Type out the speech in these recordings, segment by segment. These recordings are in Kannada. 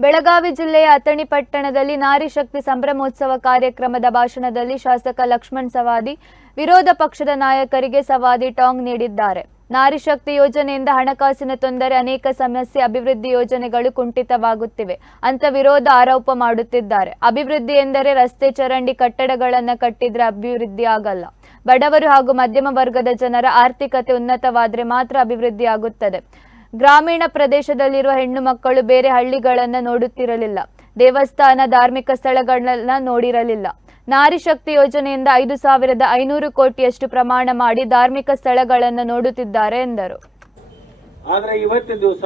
ಬೆಳಗಾವಿ ಜಿಲ್ಲೆಯ ಅಥಣಿ ಪಟ್ಟಣದಲ್ಲಿ ನಾರಿ ಶಕ್ತಿ ಸಂಭ್ರಮೋತ್ಸವ ಕಾರ್ಯಕ್ರಮದ ಭಾಷಣದಲ್ಲಿ ಶಾಸಕ ಲಕ್ಷ್ಮಣ್ ಸವಾದಿ, ವಿರೋಧ ಪಕ್ಷದ ನಾಯಕರಿಗೆ ಸವಾದಿ ಟಾಂಗ್ ನೀಡಿದ್ದಾರೆ. ನಾರಿ ಶಕ್ತಿ ಯೋಜನೆಯಿಂದ ಹಣಕಾಸಿನ ತೊಂದರೆ, ಅನೇಕ ಸಮಸ್ಯೆ, ಅಭಿವೃದ್ಧಿ ಯೋಜನೆಗಳು ಕುಂಠಿತವಾಗುತ್ತಿವೆ. ಅಂತ ವಿರೋಧ ಆರೋಪ ಮಾಡುತ್ತಿದ್ದಾರೆ. ಅಭಿವೃದ್ಧಿ ಎಂದರೆ ರಸ್ತೆ ಚರಂಡಿ ಕಟ್ಟಡಗಳನ್ನು ಕಟ್ಟಿದ್ರೆ ಅಭಿವೃದ್ಧಿ ಆಗಲ್ಲ. ಬಡವರು ಹಾಗೂ ಮಧ್ಯಮ ವರ್ಗದ ಜನರ ಆರ್ಥಿಕತೆ ಉನ್ನತವಾದರೆ ಮಾತ್ರ ಅಭಿವೃದ್ಧಿ ಆಗುತ್ತದೆ. ಗ್ರಾಮೀಣ ಪ್ರದೇಶದಲ್ಲಿರುವ ಹೆಣ್ಣು ಮಕ್ಕಳು ಬೇರೆ ಹಳ್ಳಿಗಳನ್ನು ನೋಡುತ್ತಿರಲಿಲ್ಲ. ದೇವಸ್ಥಾನ, ಧಾರ್ಮಿಕ ಸ್ಥಳಗಳನ್ನ ನೋಡಿರಲಿಲ್ಲ. ನಾರಿ ಶಕ್ತಿ ಯೋಜನೆಯಿಂದ ಐದು ಸಾವಿರದ ಐನೂರು ಕೋಟಿಯಷ್ಟು ಪ್ರಮಾಣ ಮಾಡಿ ಧಾರ್ಮಿಕ ಸ್ಥಳಗಳನ್ನು ನೋಡುತ್ತಿದ್ದಾರೆ ಎಂದರು. ಆದ್ರೆ ಇವತ್ತಿನ ದಿವಸ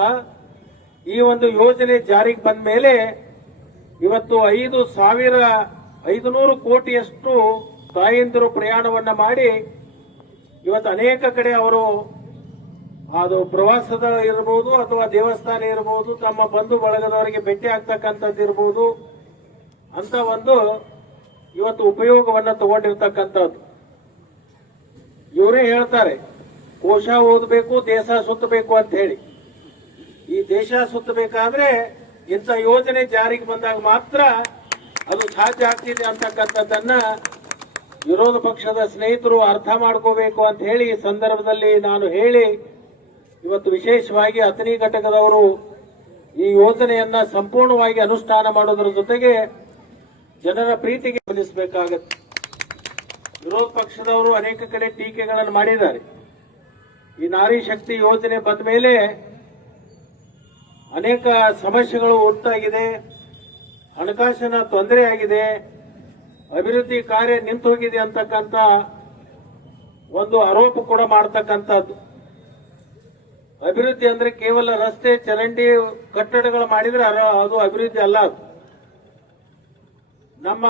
ಈ ಒಂದು ಯೋಜನೆ ಜಾರಿಗೆ ಬಂದ ಮೇಲೆ ಇವತ್ತು ಐದು ಸಾವಿರ ಐದುನೂರು ಕೋಟಿಯಷ್ಟು ತಾಯಂದಿರು ಪ್ರಯಾಣವನ್ನ ಮಾಡಿ ಇವತ್ತು ಅನೇಕ ಕಡೆ ಅವರು ಅದು ಪ್ರವಾಸದ ಇರಬಹುದು ಅಥವಾ ದೇವಸ್ಥಾನ ಇರಬಹುದು ತಮ್ಮ ಬಂಧು ಬಳಗದವರಿಗೆ ಭೇಟಿ ಆಗ್ತಕ್ಕಂಥದ್ದು ಇರಬಹುದು ಅಂತ ಒಂದು ಇವತ್ತು ಉಪಯೋಗವನ್ನ ತಗೊಂಡಿರ್ತಕ್ಕಂಥದ್ದು. ಇವರೇ ಹೇಳ್ತಾರೆ, ಕೋಶ ಓದಬೇಕು, ದೇಶ ಸುತ್ತಬೇಕು ಅಂತ ಹೇಳಿ. ಈ ದೇಶ ಸುತ್ತಬೇಕಾದ್ರೆ ಇಂಥ ಯೋಜನೆ ಜಾರಿಗೆ ಬಂದಾಗ ಮಾತ್ರ ಅದು ಸಾಧ್ಯ ಆಗ್ತಿದೆ ಅಂತಕ್ಕಂಥದ್ದನ್ನ ವಿರೋಧ ಪಕ್ಷದ ಸ್ನೇಹಿತರು ಅರ್ಥ ಮಾಡ್ಕೋಬೇಕು ಅಂತ ಹೇಳಿ ಈ ಸಂದರ್ಭದಲ್ಲಿ ನಾನು ಹೇಳಿ ಇವತ್ತು ವಿಶೇಷವಾಗಿ ಅಥಣಿ ಘಟಕದವರು ಈ ಯೋಜನೆಯನ್ನ ಸಂಪೂರ್ಣವಾಗಿ ಅನುಷ್ಠಾನ ಮಾಡೋದ್ರ ಜೊತೆಗೆ ಜನರ ಪ್ರೀತಿಗೆ ಬೆಳೆಸಬೇಕಾಗತ್ತೆ ವಿರೋಧ ಪಕ್ಷದವರು ಅನೇಕ ಕಡೆ ಟೀಕೆಗಳನ್ನು ಮಾಡಿದ್ದಾರೆ. ಈ ನಾರಿ ಶಕ್ತಿ ಯೋಜನೆ ಬಂದ ಮೇಲೆ ಅನೇಕ ಸಮಸ್ಯೆಗಳು ಉಂಟಾಗಿದೆ. ಹಣಕಾಸಿನ ತೊಂದರೆ ಆಗಿದೆ. ಅಭಿವೃದ್ಧಿ ಕಾರ್ಯ ನಿಂತು ಹೋಗಿದೆ ಅಂತಕ್ಕಂಥ ಒಂದು ಆರೋಪ ಕೂಡ ಮಾಡ್ತಕ್ಕಂಥದ್ದು. ಅಭಿವೃದ್ಧಿ ಅಂದ್ರೆ ಕೇವಲ ರಸ್ತೆ, ಚರಂಡಿ ಕಟ್ಟಡಗಳು ಮಾಡಿದ್ರೆ ಅದು ಅಭಿವೃದ್ಧಿ ಅಲ್ಲ ನಮ್ಮ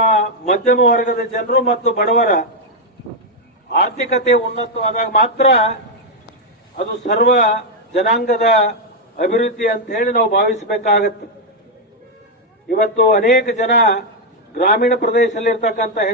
ಮಧ್ಯಮ ವರ್ಗದ ಜನರು ಮತ್ತು ಬಡವರ ಆರ್ಥಿಕತೆ ಉನ್ನತವಾದಾಗ ಮಾತ್ರ ಅದು ಸರ್ವ ಜನಾಂಗದ ಅಭಿವೃದ್ಧಿ ಅಂತ ಹೇಳಿ ನಾವು ಭಾವಿಸಬೇಕಾಗತ್ತೆ. ಇವತ್ತು ಅನೇಕ ಜನ ಗ್ರಾಮೀಣ ಪ್ರದೇಶದಲ್ಲಿರ್ತಕ್ಕಂಥ